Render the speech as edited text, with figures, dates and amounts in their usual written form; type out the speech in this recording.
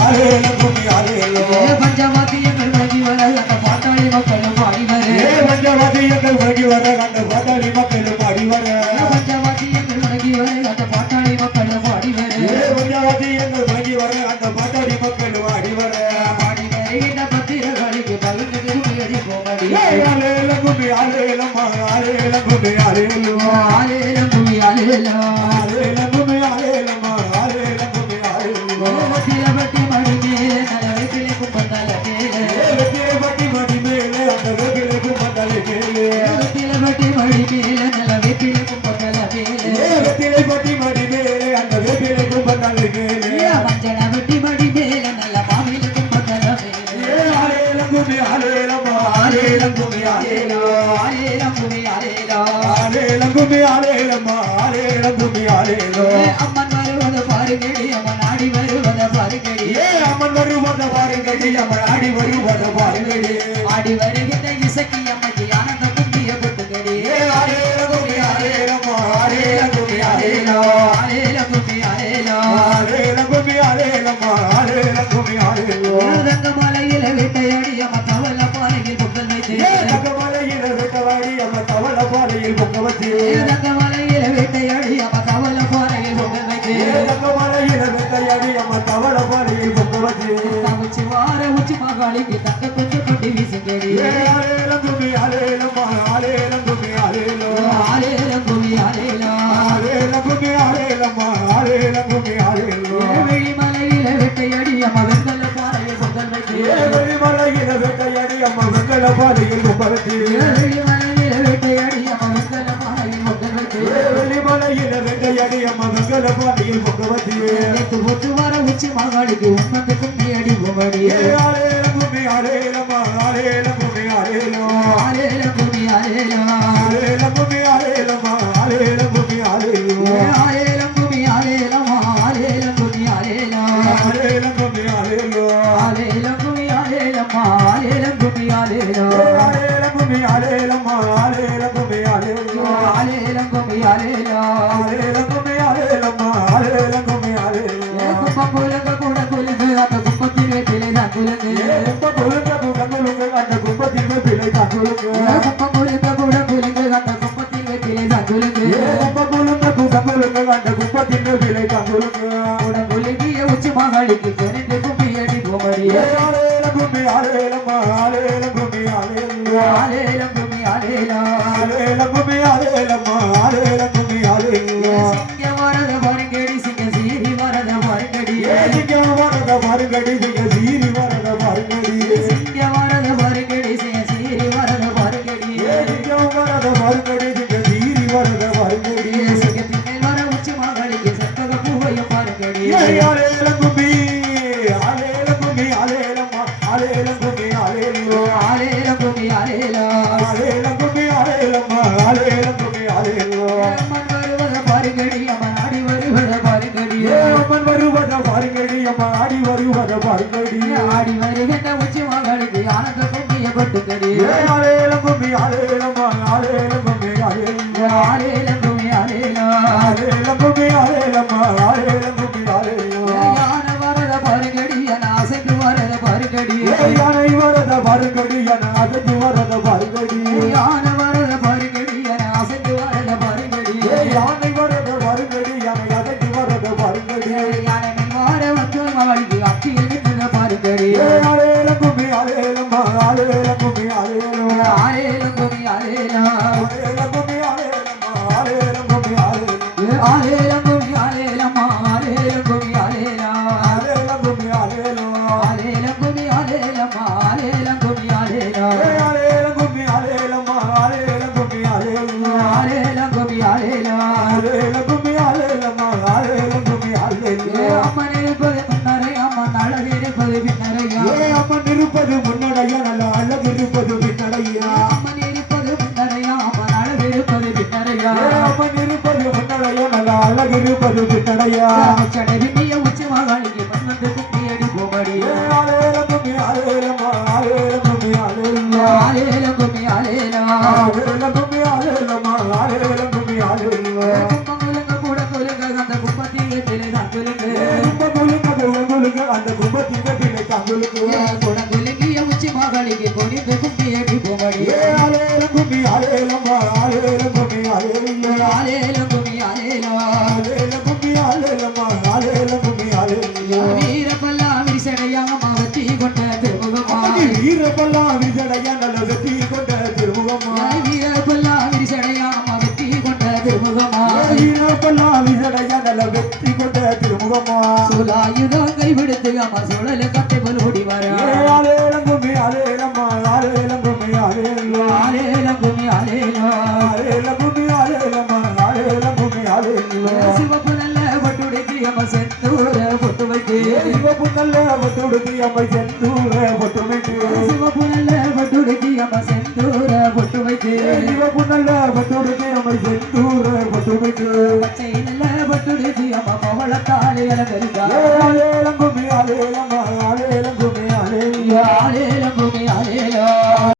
ஆலேலம் கும்மி ஆலேலம் பஞ்சவாத்தியங்கள் வழங்கி வர அந்த பாட்டாளி மக்களும் பாடி வர பஞ்சவாத்தியங்கள் வழங்கி வர அந்த பாட்டாளி மக்களும் பாடி வர பஞ்சவாத்தியங்கள் வழங்கி வர அந்த பாட்டாளி மக்களும் பாடி வர பஞ்சவாத்தியங்கள் வழங்கி வர அந்த பாட்டாளி மக்களும் பாடி வர பாடி வருகின்ற பத்திரங்களுக்கு பகிர்ந்து திரும்பி போமடி ஆலேலம் கும்மி ஆலேலம் ஆலேலம் கும்மி ஆலேலம் ஆலேலம் கும்மி ஆலேலம் ஆலேலம் கும்மி ஆலேலம் ஆலேலம் கும்மி ஆலேலம் சிலபட்டி மடி மேலே நலவை கிழக்கும் பந்தல மேலே பட்டி மடி மேலே அந்த வேகிலுக்கும் பந்தலை மேலே சிலபட்டி மடி மேலே நலவை கிழக்கும் பந்தல மேலே பட்டி மடி மேலே அந்த வேகிலுக்கும் பந்தலை மேலே மஞ்சன வெட்டி மடி மேலே நல்ல மாவிலுக்கும் பந்தல மேலே ஆலேலம் கும்மி ஆலேலம் ஆலேலம் கும்மி ஆலேலம் ஆலேலம் கும்மி ஆலேலம் ஆலேலம் கும்மி ஆலேலம் ஆலேலம் கும்மி ஆலேலம் அம்மன் வருவத பாருங்கடி அம்மன் ஆடி வருவத பாருங்கடி அம்மன் வருவத பாருங்கடி அம்மன் ஆடி வருவத பாருங்கடி ஆடி வருகின்ற இசக்கி அம்மக்கு ஆனந்த கும்பிய கொட்டுங்கடி ஆலேலம் கும்மி ஆலேலம் ஆலேலம் கும்மி ஆலேலம் ஆலேலம் கும்மி ஆலேலம் ஆலேலம் கும்மி ஆலேலம் ஆலேலம் கும்மி ஆலேலம் தங்க மலையில வேட்டையாடி அம்ம தவள பாறையில் பொங்கல் வைத்து தங்கமலையில வெட்டவாடி அம்ம தவள பாறையில் பொங்க வச்சு தங்க மலையில வேட்டையாடி அம்ம தவள பாறையில் பொங்கல் வைத்து தங்கமலையில வெட்டையாடி அம்ம தவள பாறையில் பொங்க வச்சு உச்சி வார உச்சி மகாளிக்கு தங்க கொஞ்சம் கொண்டு வீசுங்கடி ஆலேலம் கும்மி ஆலேலம் ஆலேலம் கும்மி ஆலேலம் ஆலேலம் கும்மி ஆலேலம் ஆலேலம் கும்மி ஆலேலம் ஆலேலம் கும்மி ஆலேலம் வெளிமலையில வேட்டையாடி அம்ம வெங்கல பாறையில் பொங்கல் வைத்து வெளிமலையில வெட்டையாடி அம்ம வெங்கல பாறையில் பொங்க வச்சு வெளிமலையில வேட்டையாடி அம்ம வெங்கல பாறையில் பொங்கல் வைத்து வெளிமலையில வெட்டையாடி அம்ம வெங்கல பாறையில் பொங்க வச்சு நேத்து ஒத்து வார உச்சி மகாளிக்கு உண்மத்து கும்மி அடி போமடி ஆலேலம் கும்மி ஆலேலம் ஆலேலம் கும்மி ஆலேலம் ஆலேலம் கும்மி ஆலேலம் ஆலேலம் கும்மி ஆலேலம் ஆலேலம் கும்மி ஆலேலம் ஆலேலம் கும்மி ஆலேலம் ஆலேலம் கும்மி ஆலேலம் ஆலேலம் கும்மி ஆலேலம் ஆலேலம் கும்மி ஆலேலம் ஆலேலம் கும்மி ஆலேலம் ஆலேலம் கும்மி ஆலேலம் ஆலேலம் கும்மி ஆலேலம் ஆலேலம் கும்மி ஆலேலம் ஆலேலம் கும்மி ஆலேலம் ஆலேலம் கும்மி ஆலேலம் கும்பம் குலங்க கூட குலுங்கு அந்த கும்பத்தின் வேட்டிலே தான் குலுங்கு கும்ப குலுங்க குலுங்க அந்த கும்பத்தின் பிள்ளை தாக்குலுங்க கும்பம் குலுங்க கூட குலுங்கு அந்த கும்பத்தின் வேட்டிலே தான் குலுங்கு கும்ப குலுங்க குலுங்க அந்த கும்பத்தின் பிள்ளை தாக்குலுங்க உடம்புலிகிய உச்சி மகாளிக்கு குனிந்து கும்பி அடி போமடி ஆலேலம் கும்மி ஆலேலம் ஆலேலம் கும்மி ஆலேலம் ஆலேலம் கும்மி ஆலேலம் ஆலேலம் கும்மி ஆலேலம் ஆலேலம் கும்மி ஆலேலம் சிங்க வரத பாருங்கடி சிங்க சீரி வரத பாருங்கடி சிங்க வரத பாருங்கடி சிங்க சீரி வரத பாருங்கடி சிங்க வரத பாருங்கடி சிங்க சீரி வரத பாருங்கடி சிங்க வரத பாருங்கடி சிங்க சீரி வரத பாருங்கடி சிங்கத்தின் மேல் வர உச்சி மகாளிக்கு சத்தக பூவையும் பாருங்கடி ஆலேலம் கும்மி ஆலேலம் கும்மி ஆலேலம் ஆலேலம் கும்மி ஆலேலம் ஆலேலம் கும்மி ஆலேலம் ஆலேலம் கும்மி ஆலேலம் ஆலேலம் கும்மி ஆலேலம் அம்மன் வருவத பாருங்கடி அம்மன் ஆடி வருவத பாருங்கடி அம்மன் வருவத பாருங்கடி அம்மா ஆடி வருவத பாருங்கடி ஆடி வருகின்ற உச்சி மகாளிக்கு ஆனந்த கும்பிய கொட்டுங்கடி ஆலேலம் கும்மி ஆலேலம் ஆலேலம் கும்மி ஆலேலம் ஆலேலம் கும்மி ஆலேலம் ஆலேலம் கும்மி ஆலேலம் ஆலேலம் கும்மி ஆலேலம் யான வரத பாருங்கடி என அசைந்து வரத பாருங்கடி யானை வரத பாருங்கடி என அசைஞ்சு வரத பாருங்கடி யான வரத பாருங்கடி என அசைந்து வரத பாருங்கடி யானை வரத பாருங்கடி என அசைஞ்சு வரத பாருங்கடி யானை மின் வார வந்து மகாளிக்கு அச்சியில் நின்றத பாருங்கடி ஆலேலம் கும்மி ஆலேலம் ஆலேலம் கும்மி ஆலேலம் ஆலேலம் கும்மி ஆலேலம் ஆலேலம் கும்மி ஆலேலம் ஆலேலம் கும்மி ஆலேலம் ஆலேலம் கும்மி ஆலேலம் ஆலேலம் கும்மி ஆலேலம் ஆலேலம் கும்மி ஆலேலம் ஆலேலம் கும்மி ஆலேலம் ஆலேலம் கும்மி ஆலேலம் ஆலேலம் கும்மி ஆலேலம் ஆலேலம் கும்மி ஆலேலம் ஆலேலம் கும்மி ஆலேலம் ஆலேலம் கும்மி ஆலேலம் ஆலேலம் கும்மி ஆலேலம் அம்மன் இருப்பது முன்னரை அம்மன் அழகு இருப்பது பின்னரையா அம்மன் இருப்பது முன்னடைய நல்ல அழகு இருப்பது பின்னடையா அம்மன் இருப்பது முன்னரையா அம்மன் அழகு இருப்பது பின்னரையா அம்மன் இருப்பது முன்னடைய நல்ல அழகு இருப்பது பின்னடையா சடை பின்னிய உச்சி மகாளிக்கு மண் வந்து கும்பி அடி போமடி ஆலேலம் கும்மி ஆலேலம் ஆலேலம் கும்மி ஆலேலம் ஆலேலம் கும்மி ஆலேலம் ஆலேலம் கும்மி ஆலேலம் ஆலேலம் கும்மி ஆலேலம் கும்பம் குலுங்க கூட குலுங்க அந்த கும்பத்திலே பிள்ளை தான் குலுங்க கும்ப குலுங்க அந்த பாடுபடி ஆலேலம் கும்மி ஆலேலம்மா ஆலேலம் கும்மி ஆலேலம் ஆலேலம் கும்மி ஆலேலம் ஆலேலம் கும்மி ஆலேலம்மா ஆலேலம் கும்மி ஆலேலம் வீரப்பல்லா விரிசடையாம வெற்றி கொண்ட திருமுகமா வீரப்பல்லா விரிசடையா நல்ல வெற்றி கொண்ட திருமுகமா வீரப்பல்லா விரிசடையாம வெற்றி கொண்ட திருமுகமா வீரப்பல்லா விரிசடையா நல்ல வெற்றி கொண்ட திருமுகமா சுலாயுதம் கைவிடுத்து அம்மா சுழல கட்டை போல் ஓடி வர ஆலேலம் கும்மி ஆலேலம்மா ஆலேலம் கும்மி ஆலேலம் ஆலேலம் கும்மி ஆலேலம் ஆலேலம் கும்மி ஆலேலம்மா ஆலேலம் கும்மி ஆலேலம் சிவப்பு நல்ல பட்டுடைக்கு அம்மா செந்தூர பொட்டு வைத்து சிவப்பு நல்ல பொட்டுடுத்தி அம்மை செந்தூர பொட்டு வைத்து சிவப்பு நல்ல பட்டுடைக்கு அம்மா செந்தூர பொட்டு வைத்து சிவப்பு நல்ல பொட்டுடுத்தி அம்மை செந்தூர பொட்டு வைத்து பச்சை நல்ல பட்டுடைக்கு அம்மா பவளத்தாலே அலங்கரித்தா ஆலேலம் கும்மி ஆலேலம்மா ஆலேலம் கும்மி ஆலேலம் ஆலேலம் கும்மி ஆலேலம்